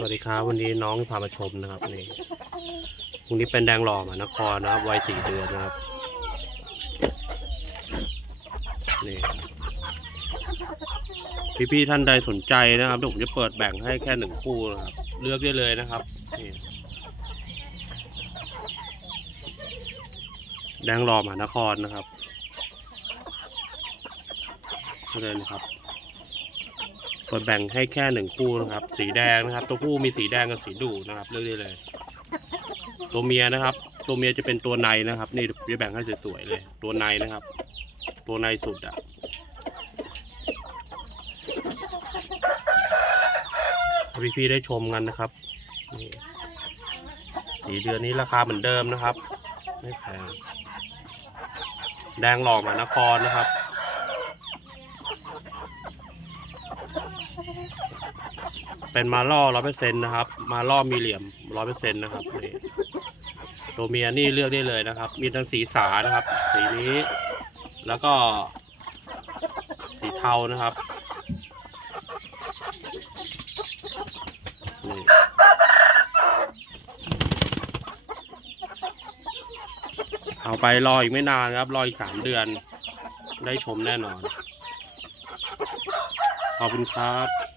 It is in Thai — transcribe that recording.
สวัสดีครับ วันนี้น้องพามาชมนะครับนี่วันนี้เป็นแดงหล่อมานครนะครับวัยสี่เดือนนะครับนี่พี่ๆท่านใดสนใจนะครับเดี๋ยวผมจะเปิดแบ่งให้แค่หนึ่งคู่นะครับ เลือกได้เลยนะครับนี่แดงหล่อมานครนะครับเลยนครับ เปิดแบ่งให้แค่หนึ่งคู่นะครับ สีแดงนะครับ ตัวผู้มีสีแดงกับสีดูนะครับเลือกได้เลย ตัวเมียนะครับ ตัวเมียจะเป็นตัวในนะครับ นี่จะแบ่งให้สวยๆเลย ตัวในนะครับ ตัวในสุดอะให้พี่ๆได้ชมกันนะครับนี่สีเดือนนี้ราคาเหมือนเดิมนะครับ ไม่แพงแดงหล่อมานครนะครับ เป็นมาล่อร้อยเปอร์เซ็นต์นะครับ มาล่อมีเหลี่ยมร้อยเปอร์เซ็นต์นะครับนี่ตัวเมียนี่เลือกได้เลยนะครับ มีทั้งสีสานะครับ สีนี้ แล้วก็สีเทานะครับนี่เอาไปรออีกไม่นานครับ รออีกสามเดือน ได้ชมแน่นอน ขอบคุณครับ